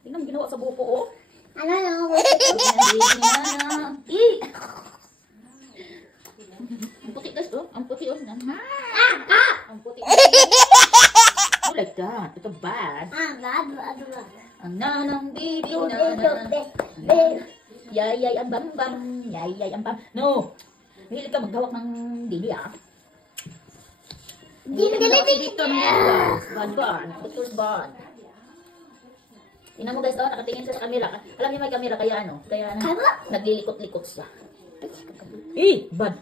Tingnan mo ginawa sa buko, oh. Ano na ako? Ang puti guys, oh. Ang puti, oh. Ang puti. Oh, like that. Ito bad. Ang nanang baby na. Yayay ang bambam. Yayay ang bam. No. Mahilig ka maghawak ng dili, ah. Di magalit. Dito na. Bad. Betul bad. Tingnan mo guys, oh. Nakatingin siya sa camera. Alam niyo may camera, kaya ano? Kaya naglilikot-likot siya. Bad.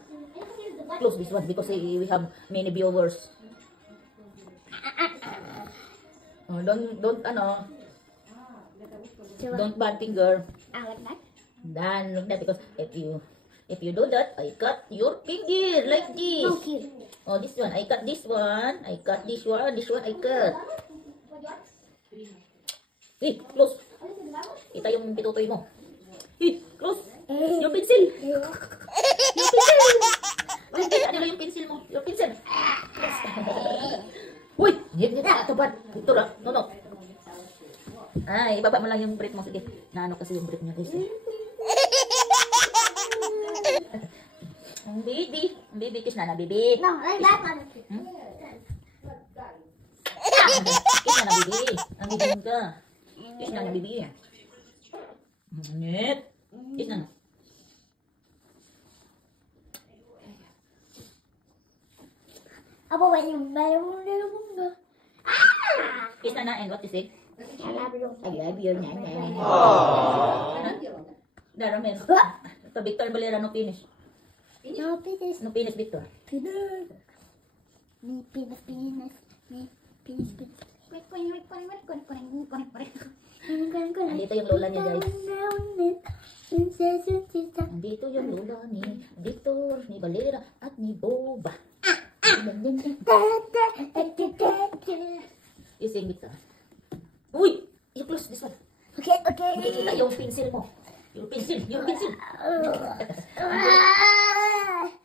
Close this one because we have many viewers. Oh, don't bad finger. Like that? Then look that because if you do that, I cut your finger like this. Okay. Oh, this one I cut this one. I cut this one. This one I cut. Close. Kita yung pitutoy mo. Close. Your pencil. Your pencil. Ano lang yung pencil mo? Your pencil. Uy! Hindi ito bad. Ito lang. No. Ay, ibaba mo lang yung breath mo. Sige. Naano kasi yung breath niya guys. Ang baby. Ang baby. Kiss na baby. No, like that one. Kiss na baby. Ang baby ka. Kiss na baby. Nget. Kiss na. Abo, when you buy Kiss na and what is it? I love you. I love you. Daramen. Ito, Victor Valera, no finish. No, penis. No finish, Victor. Penis. Me, penis, penis. Me, penis, penis. Nandito yung lola niya, guys. Nandito yung lola ni Victor, ni Valera, at ni Boba. You sing, Victor. Uy! You close this one. Okay. Hindi kita yung pencil mo. Yung pencil.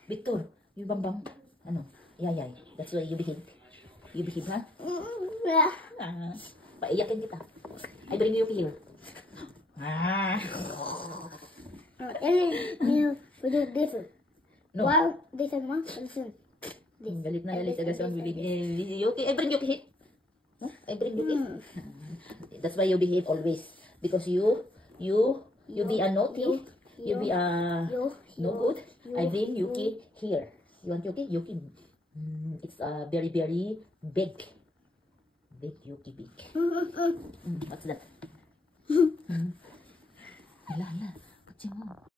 Victor, you bambang. Ano? Yayay. That's why you behave. You behave, ha? Paiyakin kita. I bring you here. We do different. No. Wow, this and one. Listen. Galit na galit. Okay, I bring you here. Huh? I bring you here. That's why you behave always. Because you be a naughty. You be a no good. I bring Yuki here. You want Yuki? Yuki. It's a very, very big. Big Yuki, big. What's that? Hala. Putya mo.